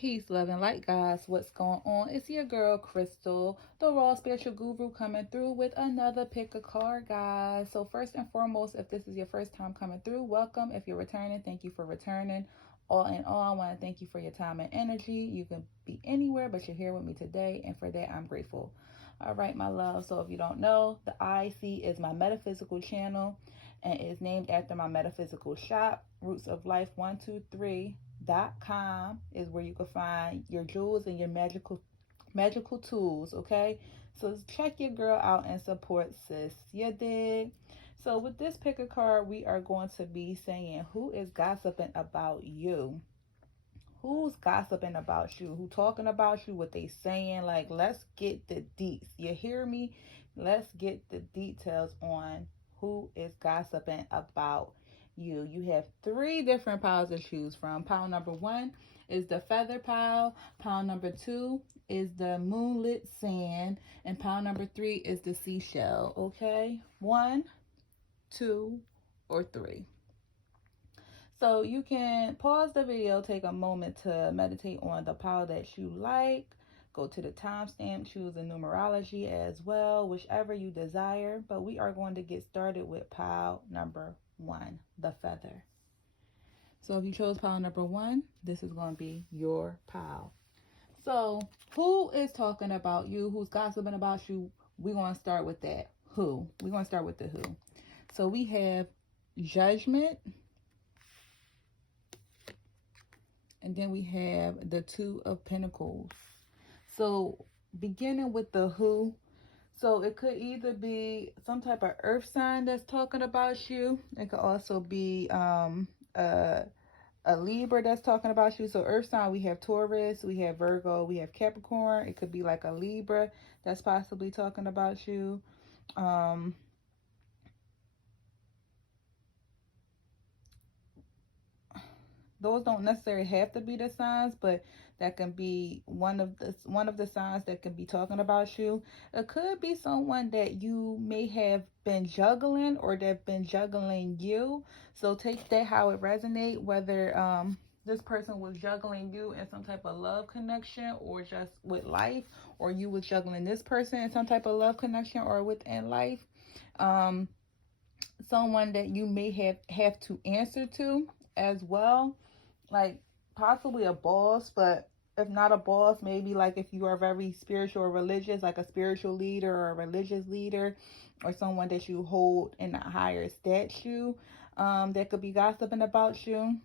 Peace, love, and light, guys. What's going on? It's your girl, Crystal, the Raw Spiritual Guru, coming through with another pick a card, guys. So, first and foremost, if this is your first time coming through, welcome. If you're returning, thank you for returning. All in all, I want to thank you for your time and energy. You can be anywhere, but you're here with me today, and for that, I'm grateful. All right, my love. So, if you don't know, the IC is my metaphysical channel and is named after my metaphysical shop, Roots of Life 123.com is where you can find your jewels and your magical tools. Okay, so check your girl out and support sis. You dig? So with this pick a card, we are going to be saying, who is gossiping about you? Who's gossiping about you? Who talking about you? What they saying? Like, let's get the deets. You hear me? Let's get the details on who is gossiping about you. You have three different piles to choose from. Pile number one is the feather pile. Pile number two is the moonlit sand. And pile number three is the seashell. Okay? One, two, or three. So you can pause the video, take a moment to meditate on the pile that you like. Go to the timestamp, choose a numerology as well, whichever you desire. But we are going to get started with pile number one, the feather. So if you chose pile number one, this is going to be your pile. So who is talking about you? Who's gossiping about you? We're going to start with that. Who? We're going to start with the who. So we have judgment. And then we have the Two of Pentacles. So beginning with the who. So it could either be some type of earth sign that's talking about you. It could also be a Libra that's talking about you. So earth sign, we have Taurus, we have Virgo, we have Capricorn. It could be like a Libra that's possibly talking about you. Those don't necessarily have to be the signs, but that can be one of the signs that can be talking about you. It could be someone that you may have been juggling or that been juggling you. So take that how it resonates, whether this person was juggling you in some type of love connection or just with life, or you was juggling this person in some type of love connection or within life. Someone that you may have to answer to as well, like possibly a boss, but if not a boss, maybe like if you are very spiritual or religious, like a spiritual leader or a religious leader, or someone that you hold in a higher statue, that could be gossiping about you.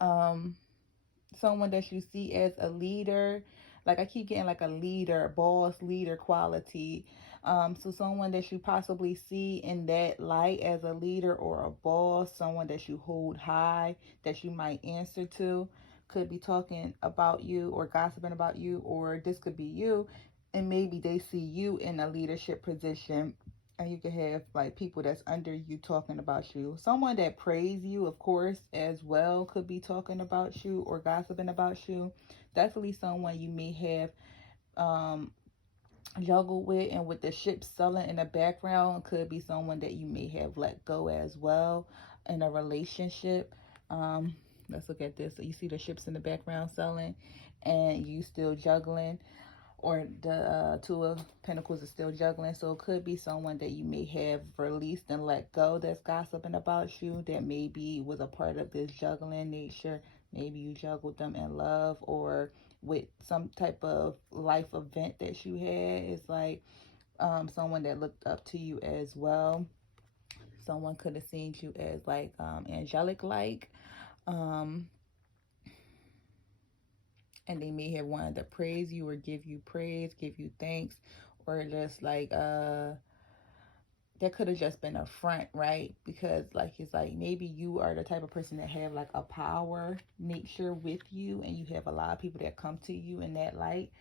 Someone that you see as a leader, like I keep getting like a leader, boss, leader quality. So someone that you possibly see in that light as a leader or a boss, someone that you hold high, that you might answer to, could be talking about you or gossiping about you, or this could be you, and maybe they see you in a leadership position, and you could have like people that's under you talking about you. Someone that praise you, of course, as well, could be talking about you or gossiping about you. Definitely someone you may have juggle with, and with the ship selling in the background, could be someone that you may have let go as well in a relationship. Let's look at this. So you see the ships in the background selling and you still juggling, or the Two of Pentacles is still juggling. So it could be someone that you may have released and let go that's gossiping about you, that maybe was a part of this juggling nature. Maybe you juggled them in love or with some type of life event that you had. It's like someone that looked up to you as well. Someone could have seen you as like angelic like. And they may have wanted to praise you or give you praise, give you thanks, or just like that could have just been a front, right? Because like it's like maybe you are the type of person that have like a power nature with you, and you have a lot of people that come to you in that light,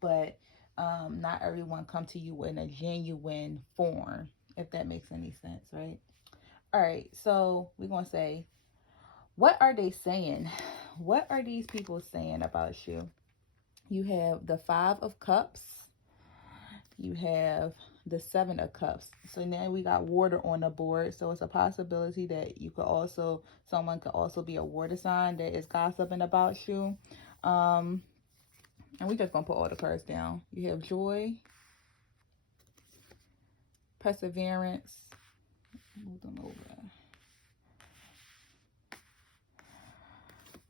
but not everyone come to you in a genuine form, if that makes any sense, right? All right, so we're gonna say, what are they saying? What are these people saying about you? You have the Five of Cups. You have the Seven of Cups. So now we got water on the board. So it's a possibility that you could also, someone could also be a water sign that is gossiping about you. And we just gonna put all the cards down. You have joy, perseverance, move them over.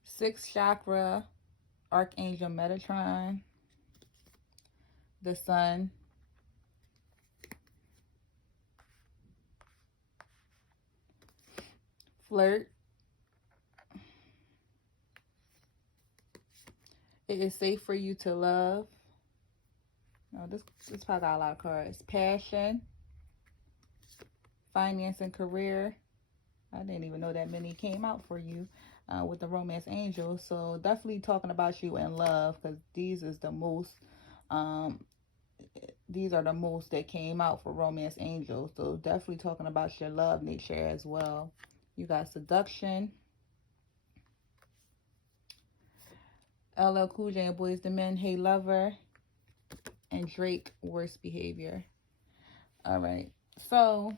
Sixth chakra, Archangel Metatron, the sun, flirt. It is safe for you to love. No, this probably got a lot of cards. Passion, finance and career. I didn't even know that many came out for you with the romance angel. So definitely talking about you in love, because these are the most that came out for romance angels. So definitely talking about your love nature as well. You got seduction, LL Cool J and Boyz II Men, Hey Lover, and Drake, Worst Behavior. All right, so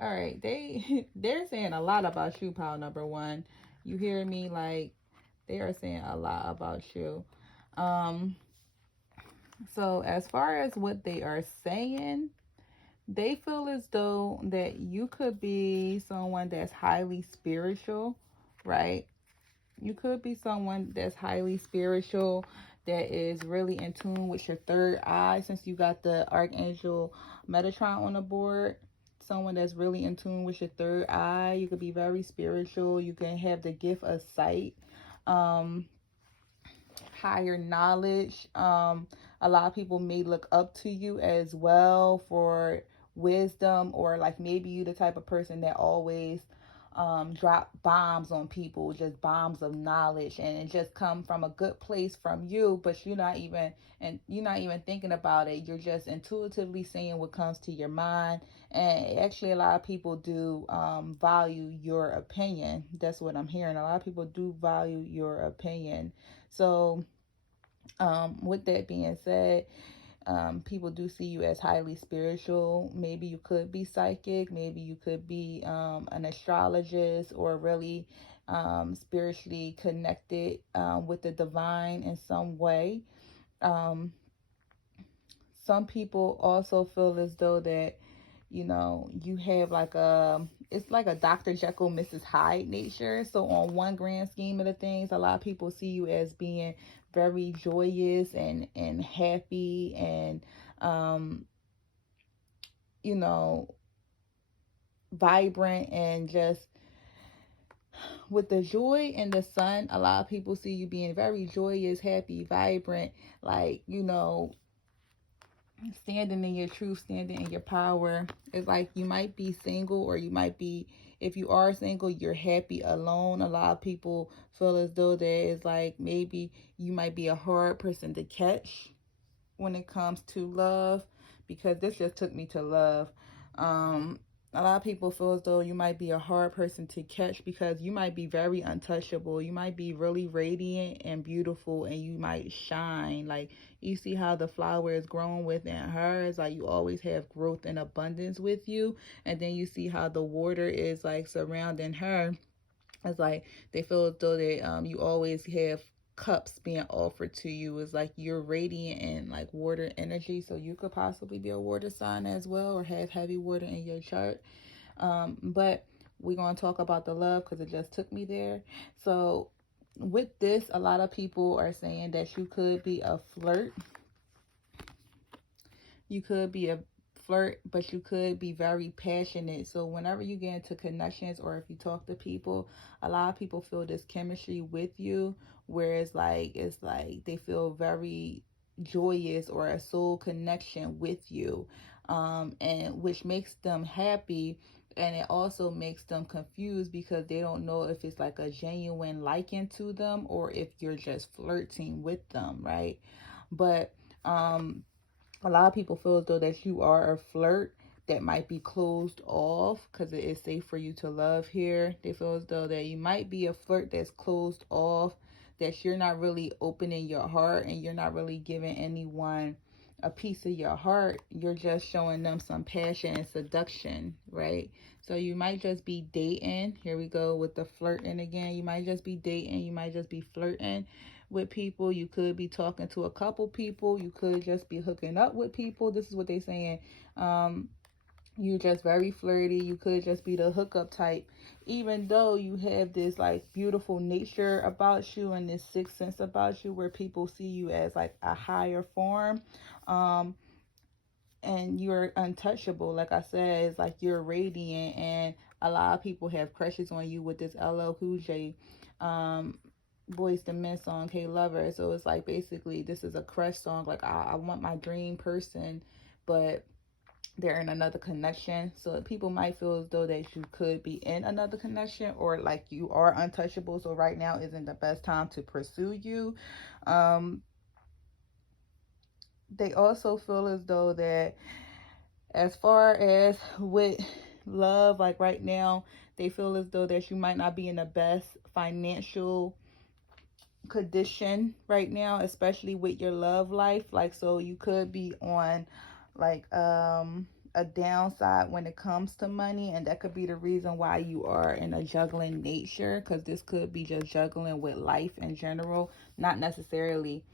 all right, they're saying a lot about you, pile number one. You hear me? Like, they are saying a lot about you. So as far as what they are saying, they feel as though that you could be someone that's highly spiritual, right? You could be someone that's highly spiritual, that is really in tune with your third eye, since you got the Archangel Metatron on the board. Someone that's really in tune with your third eye. You could be very spiritual. You can have the gift of sight, higher knowledge. A lot of people may look up to you as well for wisdom, or like maybe you the type of person that always drop bombs on people, just bombs of knowledge, and it just come from a good place from you, but you're not even thinking about it. You're just intuitively saying what comes to your mind. And actually a lot of people do value your opinion. That's what I'm hearing. A lot of people do value your opinion. So with that being said, people do see you as highly spiritual. Maybe you could be psychic. Maybe you could be an astrologist, or really spiritually connected with the divine in some way. Some people also feel as though that, you have like it's like a Dr. Jekyll, Mrs. Hyde nature. So on one grand scheme of the things, a lot of people see you as being very joyous and happy, and you know, vibrant, and just with the joy and the sun, a lot of people see you being very joyous, happy, vibrant, like, standing in your truth, standing in your power. It's like you might be single, or you might be, if you are single, you're happy alone. A lot of people feel as though there is like maybe you might be a hard person to catch when it comes to love, because this just took me to love. A lot of people feel as though you might be a hard person to catch, because you might be very untouchable. You might be really radiant and beautiful, and you might shine. Like, you see how the flower is grown within her. It's like you always have growth and abundance with you. And then you see how the water is like surrounding her. It's like they feel as though that you always have cups being offered to you. Is like you're radiant and like water energy, so you could possibly be a water sign as well, or have heavy water in your chart. But we're going to talk about the love, because it just took me there. So with this, a lot of people are saying that you could be a flirt. You could be a flirt, but you could be very passionate. So whenever you get into connections, or if you talk to people, a lot of people feel this chemistry with you, whereas like it's like they feel very joyous, or a soul connection with you, and which makes them happy. And it also makes them confused, because they don't know if it's like a genuine liking to them, or if you're just flirting with them, right? But a lot of people feel as though that you are a flirt that might be closed off, because it is safe for you to love here. They feel as though that you might be a flirt that's closed off, that you're not really opening your heart, and you're not really giving anyone a piece of your heart, you're just showing them some passion and seduction, right? So you might just be dating. Here we go with the flirting again. You might just be dating. You might just be flirting with people. You could be talking to a couple people. You could just be hooking up with people. This is what they're saying. You're just very flirty. You could just be the hookup type, even though you have this like beautiful nature about you and this sixth sense about you where people see you as like a higher form. Um, and you're untouchable. Like I said, it's like you're radiant, and a lot of people have crushes on you with this LL Cool J, Boys the Men song, Hey Lover. So it's like basically this is a crush song. Like I want my dream person, but they're in another connection. So people might feel as though that you could be in another connection, or like you are untouchable. So right now isn't the best time to pursue you. They also feel as though that as far as with love, like right now, they feel as though that you might not be in the best financial condition right now, especially with your love life. Like, so you could be on like a downside when it comes to money, and that could be the reason why you are in a juggling nature, because this could be just juggling with life in general, not necessarily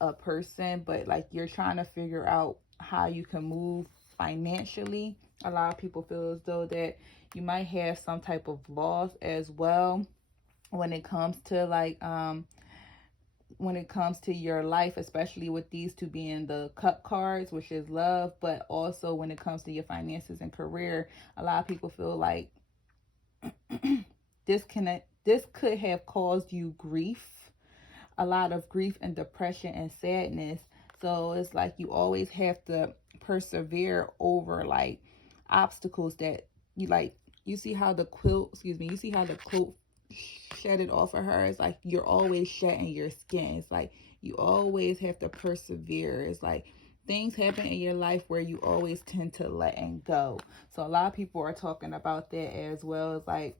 a person, but like you're trying to figure out how you can move financially. A lot of people feel as though that you might have some type of loss as well when it comes to like when it comes to your life, especially with these two being the cup cards, which is love, but also when it comes to your finances and career. A lot of people feel like this could have caused you grief, a lot of grief and depression and sadness. So it's like you always have to persevere over like obstacles that you like. You see how the quilt, you see how the quilt shedded off of her. It's like you're always shedding your skin. It's like you always have to persevere. It's like things happen in your life where you always tend to let and go. So a lot of people are talking about that as well. It's like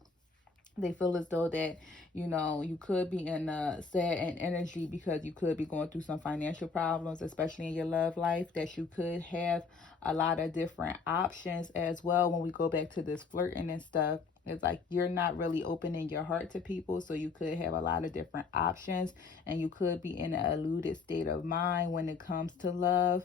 they feel as though that, you know, you could be in a sad and energy because you could be going through some financial problems, especially in your love life, that you could have a lot of different options as well. When we go back to this flirting and stuff, it's like you're not really opening your heart to people, so you could have a lot of different options, and you could be in an eluded state of mind when it comes to love.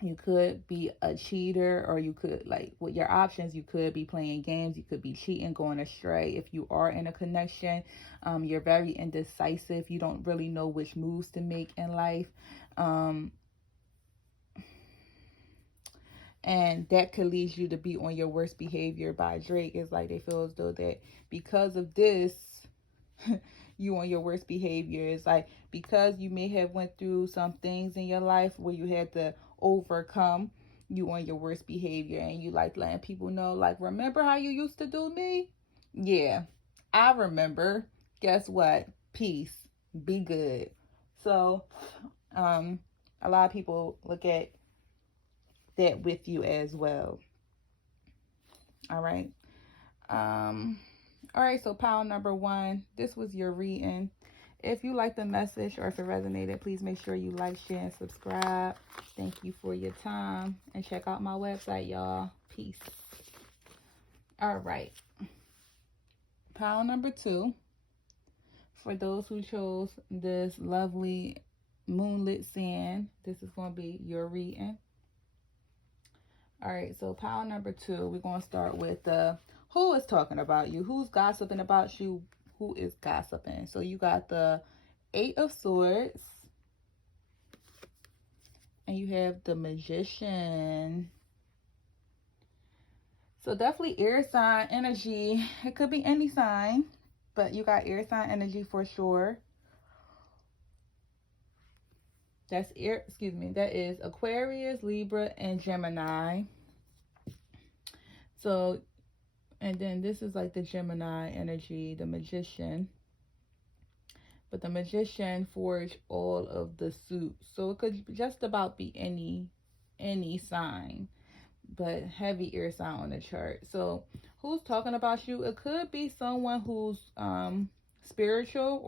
You could be a cheater, or you could, like, with your options, you could be playing games, you could be cheating, going astray. If you are in a connection, you're very indecisive. You don't really know which moves to make in life. And that could lead you to be on your worst behavior. By Drake, is like they feel as though that because of this, you on your worst behavior. It's like because you may have went through some things in your life where you had to overcome, you on your worst behavior, and you like letting people know, like, remember how you used to do me? Yeah, I remember. Guess what? Peace. Be good. So a lot of people look at that with you as well. All right. All right, so pile number 1, this was your reading. If you liked the message or if it resonated, please make sure you like, share, and subscribe. Thank you for your time. And check out my website, y'all. Peace. All right. Pile number 2. For those who chose this lovely moonlit sand, this is going to be your reading. All right, so pile number 2, we're going to start with who is talking about you? Who's gossiping about you? Who is gossiping? So you got the 8 of Swords, and you have the Magician. So definitely air sign energy. It could be any sign, but you got air sign energy for sure. That's that is Aquarius, Libra, and Gemini. So, and then this is like the Gemini energy, the Magician. But the Magician forged all of the suits. So it could just about be any sign, but heavy air sign on the chart. So who's talking about you? It could be someone who's spiritual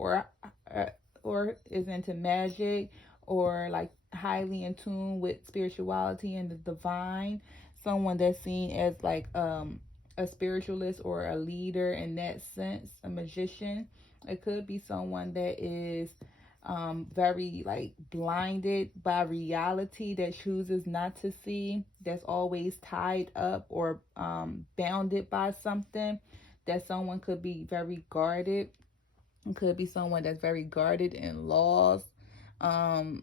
or is into magic, or like highly in tune with spirituality and the divine, someone that's seen as like a spiritualist or a leader in that sense, a magician. It could be someone that is very like blinded by reality, that chooses not to see, that's always tied up or bounded by something. That someone could be very guarded. It could be someone that's very guarded in laws, um,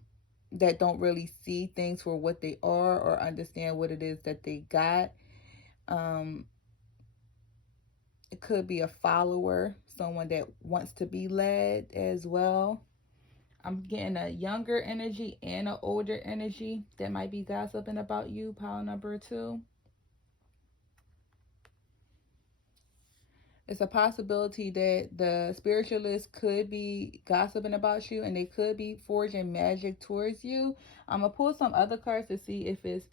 that don't really see things for what they are or understand what it is that they got. Um, it could be a follower, someone that wants to be led as well. I'm getting a younger energy and an older energy that might be gossiping about you, pile number 2. It's a possibility that the spiritualist could be gossiping about you and they could be forging magic towards you. I'm going to pull some other cards to see if it's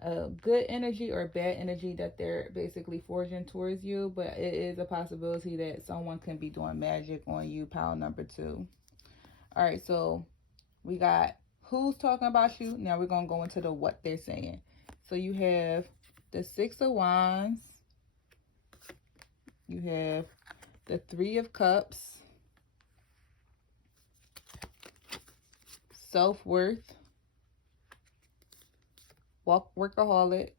a good energy or bad energy that they're basically forging towards you. But it is a possibility that someone can be doing magic on you, pile number 2. All right, so we got who's talking about you. Now we're going to go into the what they're saying. So you have the 6 of Wands. You have the 3 of Cups. Self-worth. Workaholic.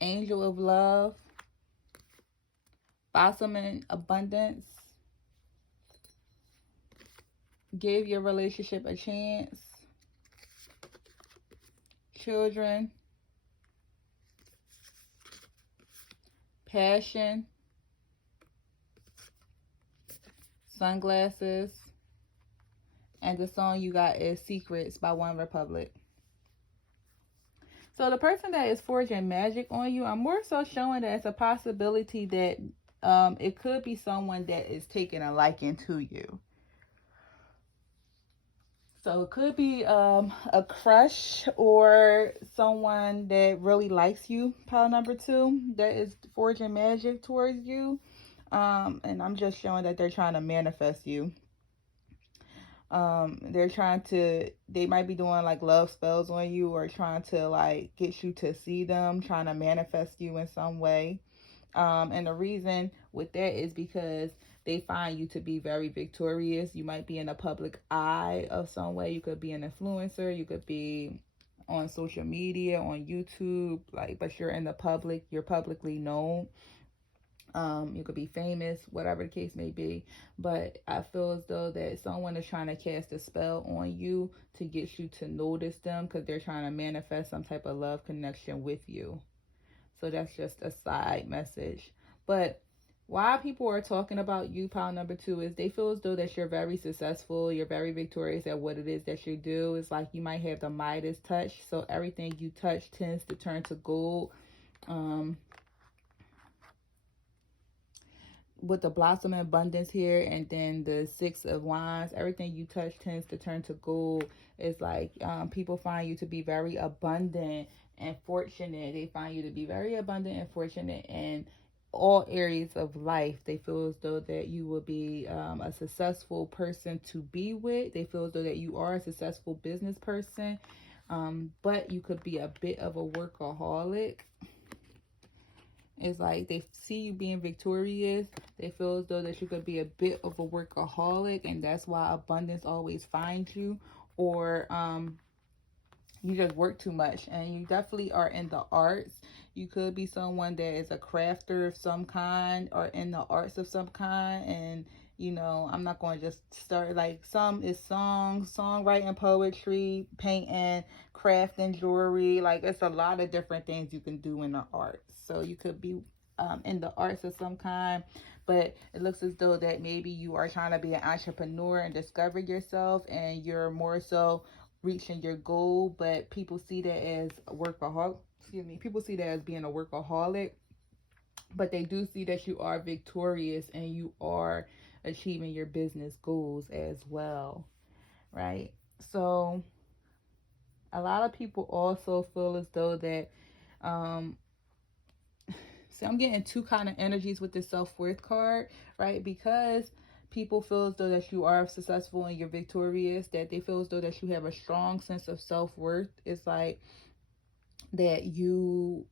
Angel of love. Blossom in abundance. Give your relationship a chance. Children. Passion. Sunglasses. And the song you got is Secrets by One Republic. So the person that is forging magic on you, I'm more so showing that it's a possibility that it could be someone that is taking a liking to you. So it could be a crush or someone that really likes you, pile number 2, that is forging magic towards you. And I'm just showing that they're trying to manifest you. They might be doing like love spells on you or trying to like get you to see them, trying to manifest you in some way. And the reason with that is because they find you to be very victorious. You might be in the public eye of some way. You could be an influencer. You could be on social media, on YouTube, but you're in the public. You're publicly known. You could be famous, whatever the case may be. But I feel as though that someone is trying to cast a spell on you to get you to notice them because they're trying to manifest some type of love connection with you. So that's just a side message. But why people are talking about you, pile number 2, is they feel as though that you're very successful. You're very victorious at what it is that you do. It's like you might have the Midas touch. So everything you touch tends to turn to gold. With the blossom abundance here and then the 6 of Wands, everything you touch tends to turn to gold. It's like people find you to be very abundant and fortunate. They find you to be very abundant and fortunate in all areas of life. They feel as though that you will be a successful person to be with. They feel as though that you are a successful business person, but you could be a bit of a workaholic. It's like they see you being victorious. They feel as though that you could be a bit of a workaholic, and that's why abundance always finds you. Or you just work too much, and you definitely are in the arts. You could be someone that is a crafter of some kind or in the arts of some kind. And I'm not going to just start like some is songwriting, poetry, painting, crafting, jewelry. Like it's a lot of different things you can do in the arts. So you could be in the arts of some kind, but it looks as though that maybe you are trying to be an entrepreneur and discover yourself, and you're more so reaching your goal, but people see that as a workaholic. People see that as being a workaholic, but they do see that you are victorious and you are achieving your business goals as well, right? So a lot of people also feel as though that so I'm getting 2 kind of energies with the self-worth card, right? Because people feel as though that you are successful and you're victorious, that they feel as though that you have a strong sense of self-worth. It's like that you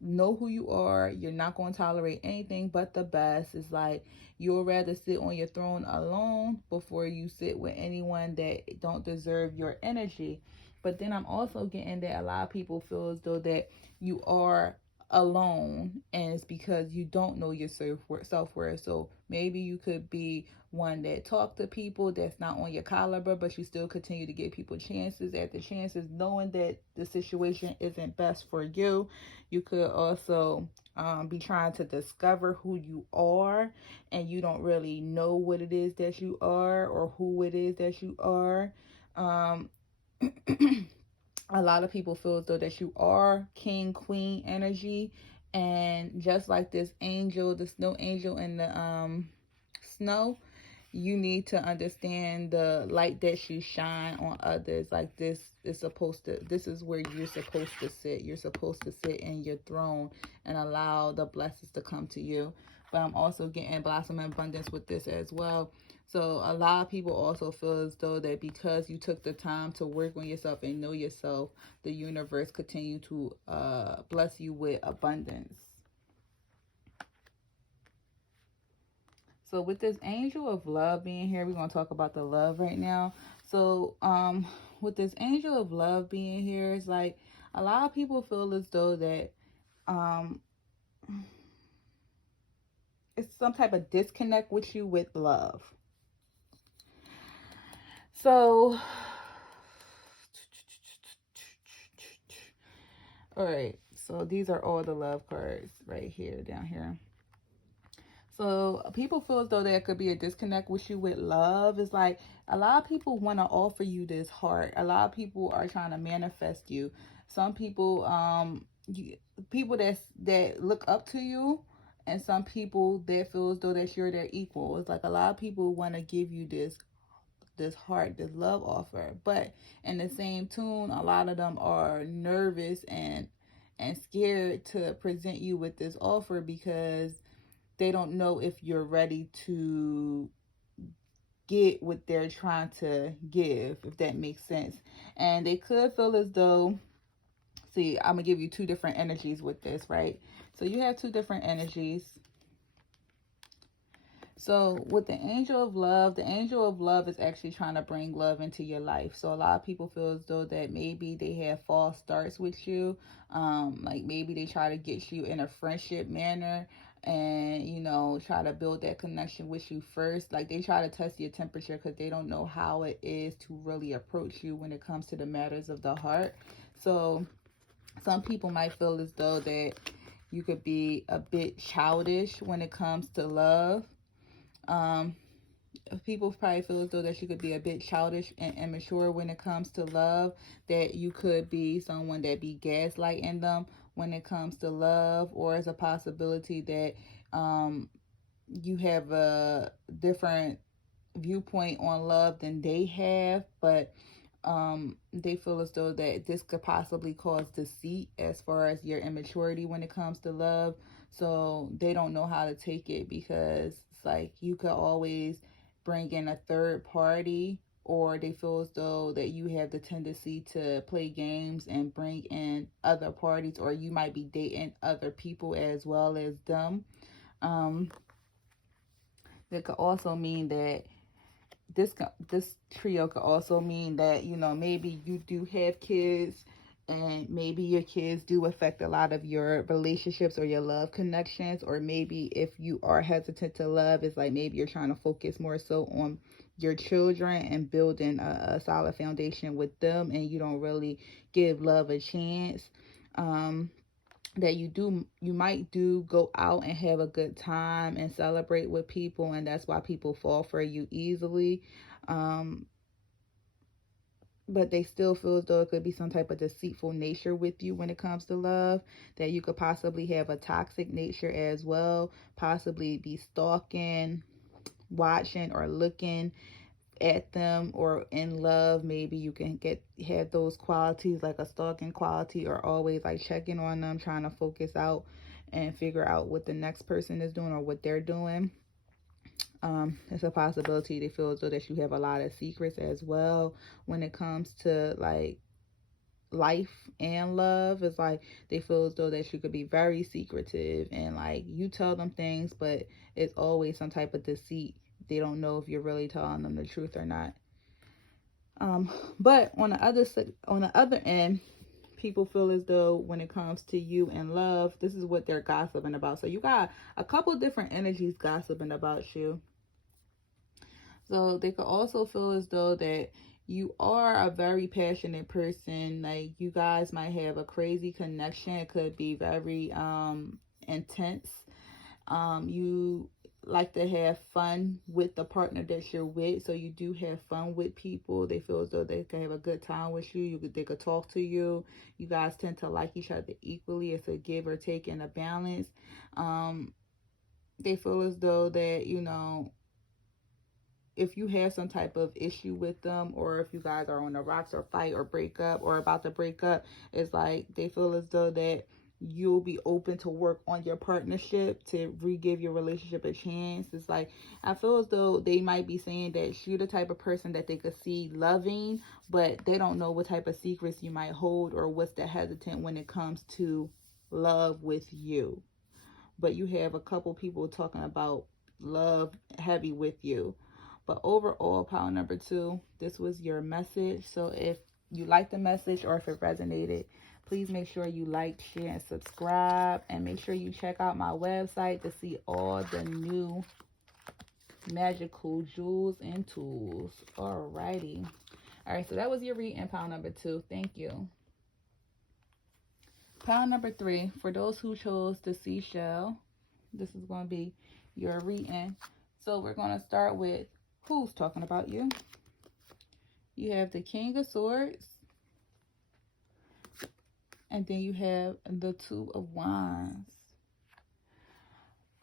know who you are. You're not going to tolerate anything but the best. It's like you'll rather sit on your throne alone before you sit with anyone that don't deserve your energy. But then I'm also getting that a lot of people feel as though that you are alone, and it's because you don't know your self-worth. So maybe you could be one that talk to people that's not on your caliber, but you still continue to give people chances after chances, knowing that the situation isn't best for you. You could also be trying to discover who you are, and you don't really know what it is that you are or who it is that you are. Um, a lot of people feel as though that you are king, queen energy, and just like this angel, the snow angel in the snow, you need to understand the light that you shine on others. Like this is where you're supposed to sit. You're supposed to sit in your throne and allow the blessings to come to you. But I'm also getting blossom and abundance with this as well. So a lot of people also feel as though that because you took the time to work on yourself and know yourself, the universe continue to bless you with abundance. So with this angel of love being here, we're going to talk about the love right now. So with this angel of love being here, it's like a lot of people feel as though that um, it's some type of disconnect with you with love. So, all right. So these are all the love cards right here, down here. So people feel as though there could be a disconnect with you with love. It's like a lot of people want to offer you this heart. A lot of people are trying to manifest you. Some people, people that look up to you, and some people that feel as though that you're their equal. It's like a lot of people want to give you this heart, this love offer, but in the same tune, a lot of them are nervous and scared to present you with this offer because they don't know if you're ready to get what they're trying to give, if that makes sense. And they could feel as though, see, I'm gonna give you two different energies with this, right? So you have two different energies. So with the angel of love is actually trying to bring love into your life. So a lot of people feel as though that maybe they have false starts with you. Like maybe they try to get you in a friendship manner and, you know, try to build that connection with you first. Like they try to test your temperature because they don't know how it is to really approach you when it comes to the matters of the heart. So some people might feel as though that you could be a bit childish when it comes to love. Um, People probably feel as though that you could be a bit childish and immature when it comes to love, that you could be someone that be gaslighting them when it comes to love, or it's a possibility that you have a different viewpoint on love than they have, but they feel as though that this could possibly cause deceit as far as your immaturity when it comes to love. So they don't know how to take it because it's like you could always bring in a third party, or they feel as though that you have the tendency to play games and bring in other parties, or you might be dating other people as well as them. Um, that could also mean that this trio could also mean that, you know, maybe you do have kids, and maybe your kids do affect a lot of your relationships or your love connections. Or maybe if you are hesitant to love, it's like maybe you're trying to focus more so on your children and building a solid foundation with them, and you don't really give love a chance. That you might do go out and have a good time and celebrate with people, and that's why people fall for you easily. um but they still feel as though it could be some type of deceitful nature with you when it comes to love, that you could possibly have a toxic nature as well, possibly be stalking, watching, or looking at them, or in love. Maybe you can have those qualities, like a stalking quality, or always like checking on them, trying to focus out and figure out what the next person is doing or what they're doing. It's a possibility they feel as though that you have a lot of secrets as well when it comes to like life and love. It's like they feel as though that you could be very secretive and like you tell them things, but it's always some type of deceit. They don't know if you're really telling them the truth or not. Um, but on the other end, people feel as though when it comes to you and love, this is what they're gossiping about. So you got a couple different energies gossiping about you. So they could also feel as though that you are a very passionate person. Like you guys might have a crazy connection. It could be very intense. You like to have fun with the partner that you're with, so you do have fun with people. They feel as though they can have a good time with you. They could talk to you. You guys tend to like each other equally. It's a give or take and a balance. They feel as though that if you have some type of issue with them, or if you guys are on the rocks or fight or break up or about to break up, it's like they feel as though that you'll be open to work on your partnership to re-give your relationship a chance. It's like I feel as though they might be saying that you're the type of person that they could see loving, but they don't know what type of secrets you might hold or what's the hesitant when it comes to love with you. But you have a couple people talking about love heavy with you. But overall, pile number 2, this was your message. So if you like the message or if it resonated, please make sure you like, share, and subscribe. And make sure you check out my website to see all the new magical jewels and tools. Alrighty. Alright, so that was your reading, pile number 2. Thank you. Pile number 3, for those who chose the seashell, this is going to be your reading. So we're going to start with who's talking about you. You have the King of Swords. And then you have the Two of Wands.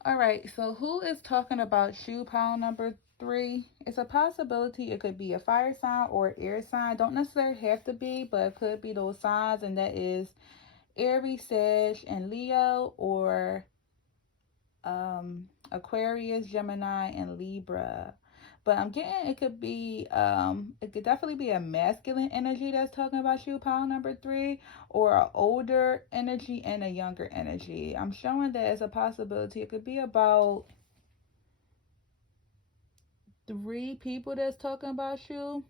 All right, so who is talking about you, pile number 3? It's a possibility it could be a fire sign or air sign. Don't necessarily have to be, but it could be those signs, and that is Aries, Sag, and Leo, or Aquarius, Gemini, and Libra. But I'm getting it could definitely be a masculine energy that's talking about you, pile number 3, or an older energy and a younger energy. I'm showing that as a possibility. It could be about 3 people that's talking about you,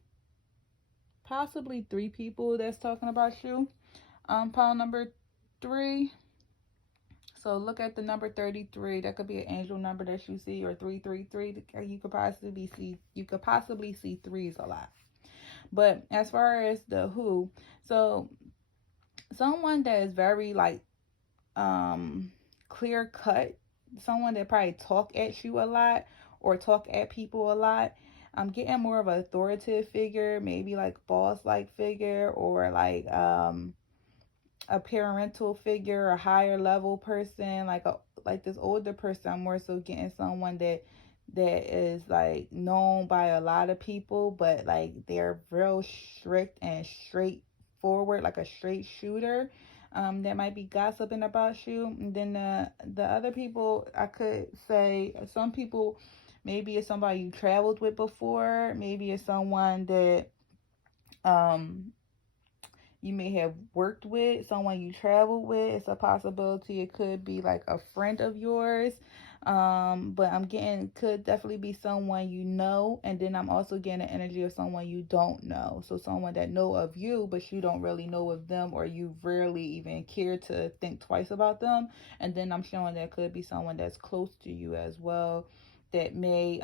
possibly 3 people that's talking about you. Pile number 3. So look at the number 33. That could be an angel number that you see, or 333. You could possibly see threes a lot. But as far as the who, so someone that is very like clear cut, someone that probably talk at you a lot or talk at people a lot. I'm getting more of an authoritative figure, maybe like boss like figure, or like a parental figure, a higher level person, like this older person. I'm more so getting someone that is like known by a lot of people, but like they're real strict and straightforward, like a straight shooter. That might be gossiping about you. And then the other people, I could say some people, maybe it's somebody you traveled with before, maybe it's someone that you may have worked with, someone you traveled with. It's a possibility it could be like a friend of yours. But I'm getting could definitely be someone you know, and then I'm also getting the energy of someone you don't know. So someone that know of you, but you don't really know of them, or you rarely even care to think twice about them. And then I'm showing that could be someone that's close to you as well, that may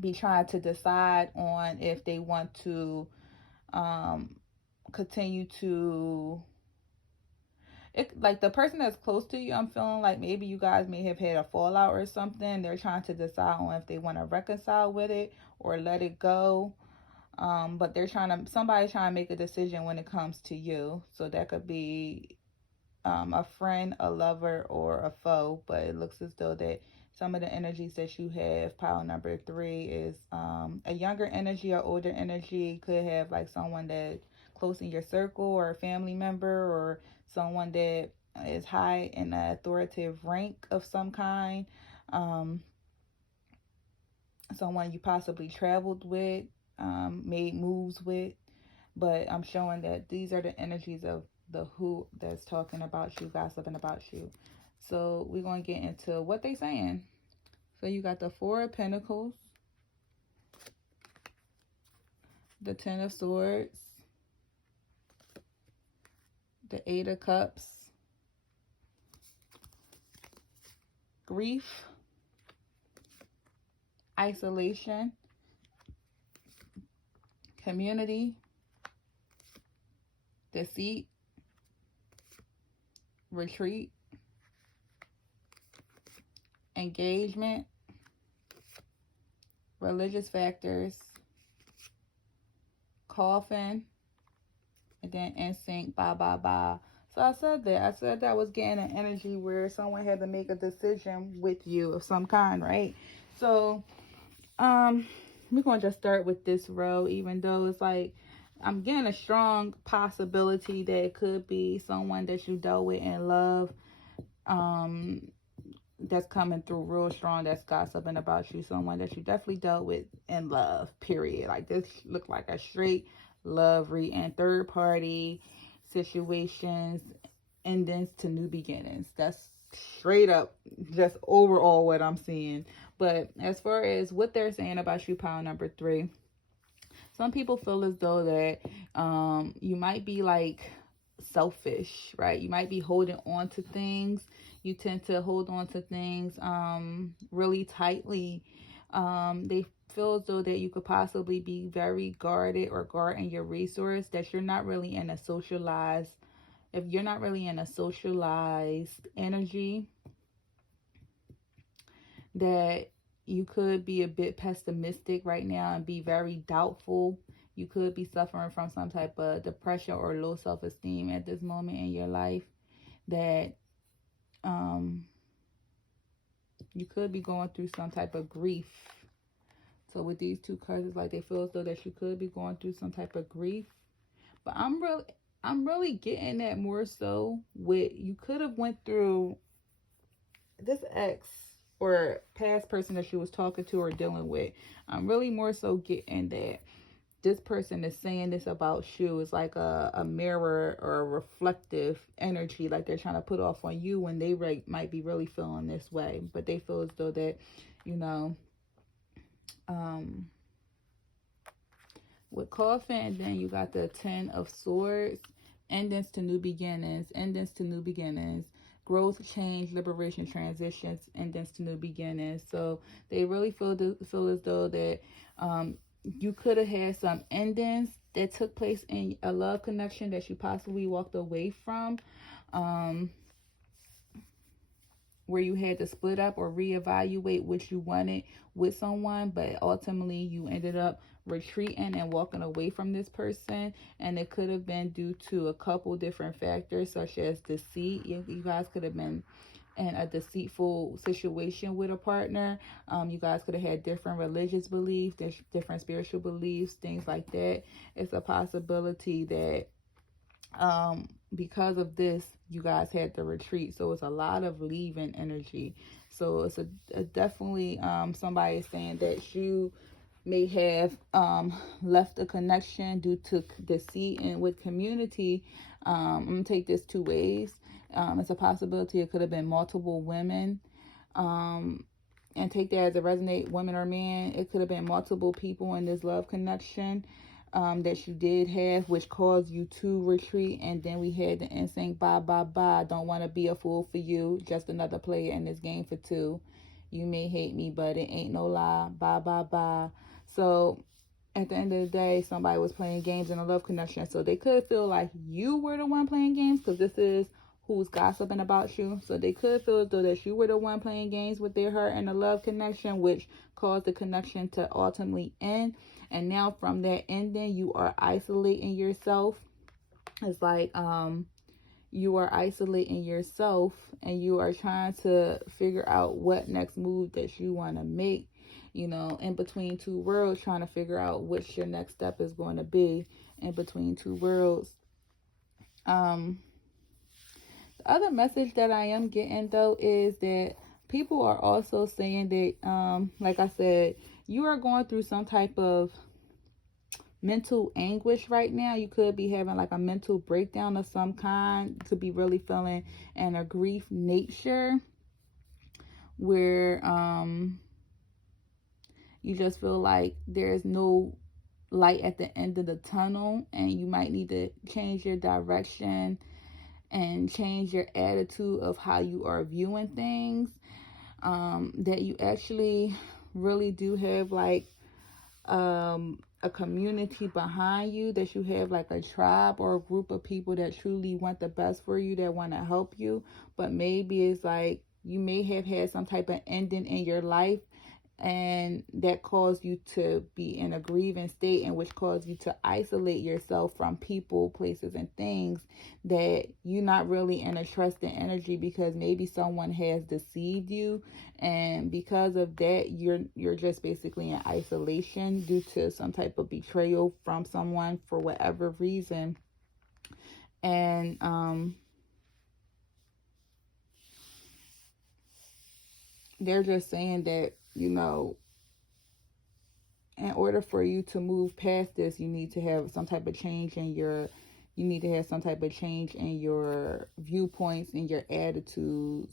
be trying to decide on if they want to um continue to like the person that's close to you. I'm feeling like maybe you guys may have had a fallout or something. They're trying to decide on if they want to reconcile with it or let it go. But somebody's trying to make a decision when it comes to you. So that could be a friend, a lover, or a foe. But it looks as though that some of the energies that you have, pile number 3, is a younger energy or older energy. Could have like someone that close in your circle, or a family member, or someone that is high in an authoritative rank of some kind. someone you possibly traveled with, made moves with. But I'm showing that these are the energies of the who that's talking about you, gossiping about you. So we're going to get into what they saying. So you got the Four of Pentacles, the Ten of Swords, the Eight of Cups, grief, isolation, community, deceit, retreat, engagement, religious factors, coffin, and then instinct, bye, bye, bye. So I said that I was getting an energy where someone had to make a decision with you of some kind, right? So, we're going to just start with this row, even though it's like, I'm getting a strong possibility that it could be someone that you dealt with in love, that's coming through real strong, that's gossiping about you, someone that you definitely dealt with in love, period. Like, this looked like a straight love read, and third party situations, endings to new beginnings. That's straight up just overall what I'm seeing. But as far as what they're saying about you, pile number 3, some people feel as though that you might be like selfish, right? You might be holding on to things. You tend to hold on to things really tightly. They feel as though that you could possibly be very guarded or guarding your resource, that you're not really in a socialized, if you're not really in a socialized energy, that you could be a bit pessimistic right now and be very doubtful. You could be suffering from some type of depression or low self-esteem at this moment in your life, that you could be going through some type of grief. So with these two cards, it's like they feel as though that you could be going through some type of grief. But I'm really getting that more so with, you could have went through this ex or past person that she was talking to or dealing with. I'm really more so getting that this person is saying this about you. It's like a mirror or a reflective energy, like they're trying to put off on you when they might be really feeling this way. But they feel as though that, you know, with coffin, and then you got the 10 of Swords, endings to new beginnings, endings to new beginnings, growth, change, liberation, transitions, endings to new beginnings. So they really feel as though that you could have had some endings that took place in a love connection that you possibly walked away from, where you had to split up or reevaluate what you wanted with someone, but ultimately you ended up retreating and walking away from this person. And it could have been due to a couple different factors, such as deceit. You guys could have been in a deceitful situation with a partner. You guys could have had different religious beliefs, different spiritual beliefs, things like that. It's a possibility that because of this, you guys had to retreat. So it's a lot of leaving energy. So it's a definitely somebody is saying that you may have left a connection due to deceit. And with community, I'm gonna take this two ways. It's a possibility it could have been multiple women, and take that as a resonate, women or men. It could have been multiple people in this love connection that you did have, which caused you to retreat. And then we had the instinct, bye, bye, bye. Don't want to be a fool for you. Just another player in this game for two. You may hate me, but it ain't no lie. Bye, bye, bye. So at the end of the day, somebody was playing games in a love connection. So they could feel like you were the one playing games, because this is who's gossiping about you. So they could feel as though that you were the one playing games with their heart in a love connection, which caused the connection to ultimately end. And now from that ending, you are isolating yourself. It's like you are isolating yourself, and you are trying to figure out what next move that you want to make, you know, in between two worlds, trying to figure out which your next step is going to be in between two worlds. The other message that I am getting, though, is that people are also saying that, like I said, you are going through some type of mental anguish right now. You could be having like a mental breakdown of some kind. You could be really feeling in a grief nature where you just feel like there's no light at the end of the tunnel, and you might need to change your direction and change your attitude of how you are viewing things. That you actually really do have like a community behind you, that you have like a tribe or a group of people that truly want the best for you, that want to help you. But maybe it's like you may have had some type of ending in your life, and that caused you to be in a grieving state, and which caused you to isolate yourself from people, places, and things, that you're not really in a trusting energy because maybe someone has deceived you, and because of that you're just basically in isolation due to some type of betrayal from someone for whatever reason. And they're just saying that, you know, in order for you to move past this, you need to have some type of change in your, you need to have some type of change in your viewpoints and your attitudes,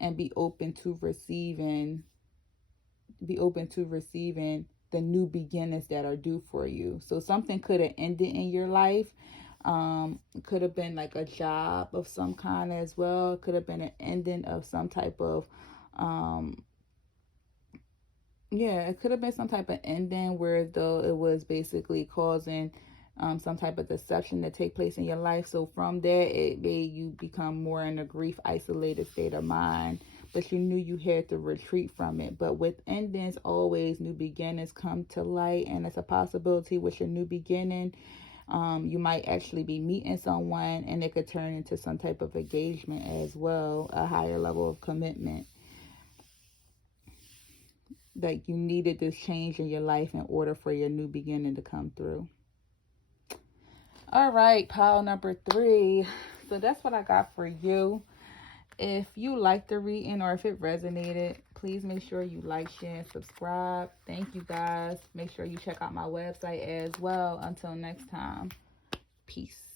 and be open to receiving the new beginnings that are due for you. So something could have ended in your life. Could have been like a job of some kind as well. It could have been an ending of some type of it could have been some type of ending where though it was basically causing some type of deception to take place in your life. So from there, it made you become more in a grief, isolated state of mind. But you knew you had to retreat from it. But with endings, always new beginnings come to light, and it's a possibility with your new beginning. You might actually be meeting someone, and it could turn into some type of engagement as well, a higher level of commitment. That you needed this change in your life in order for your new beginning to come through. All right, pile number 3. So that's what I got for you. If you liked the reading or if it resonated, please make sure you like, share, and subscribe. Thank you guys. Make sure you check out my website as well. Until next time, peace.